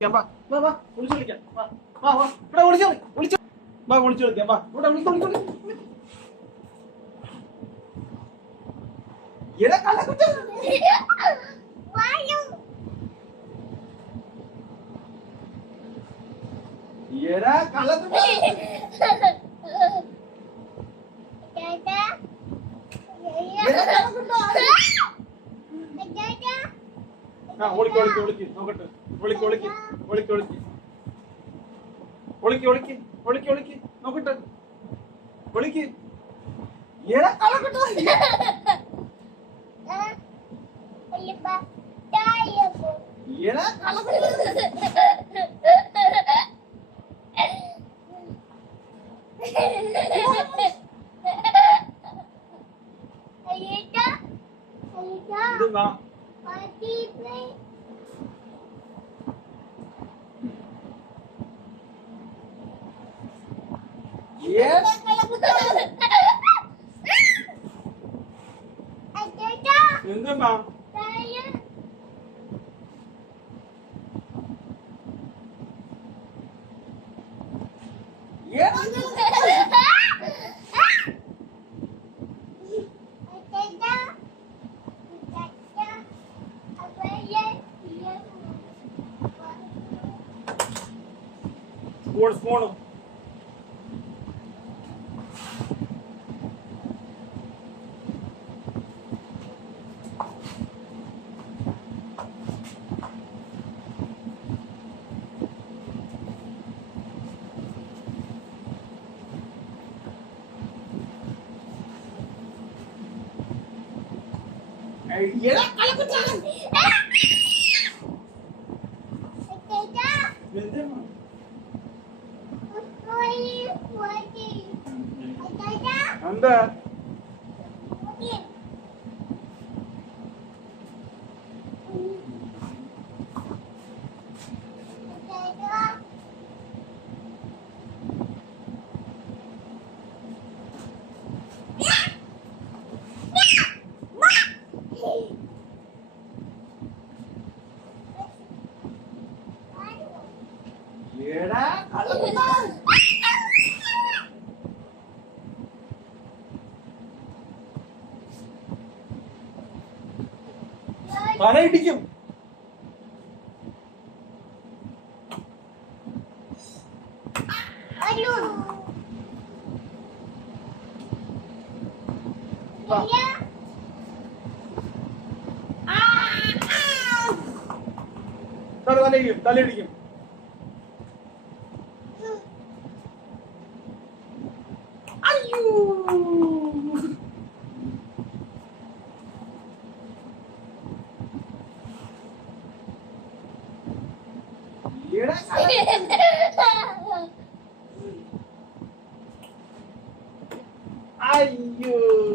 വാ വാ വാ വിളിച്ചു വിളിക്കാം വാ വാ വാ ഇവിടെ വിളിച്ചു വിളിച്ചു വാ വിളിച്ചു വിളിക്കാം വാ ഇവിടെ വിളിച്ചു വിളിച്ചു എടാ കള്ളക്കുട്ട വായു എടാ കള്ളക്കുട്ട ചേട്ടാ ആ ഒളിക്ക് ഒളിക്ക് ഒളിക്ക് നോക്കട്ടെ ഒളിക്ക് ഒളിക്ക് ഒളിക്ക് ഒളിക്ക് ഒളിക്ക് ഒളിക്ക് ഒളിക്ക് ഒളിക്ക് നോക്കട്ടെ ഒളിക്ക് എടാ കള്ളക്കുട്ട എടാ ഇതെന്നാ എടാ എന്തെന്നാ സ്പൂൺ സ്പൂൺ എടാ കള്ളക്കുട്ട എന്തെന്നാ എന്താ എടാ കള്ളക്കുട്ട തലയിടിക്കും തലയിടിക്കും തലയിടിക്കും അയ്യോ അയ്യോ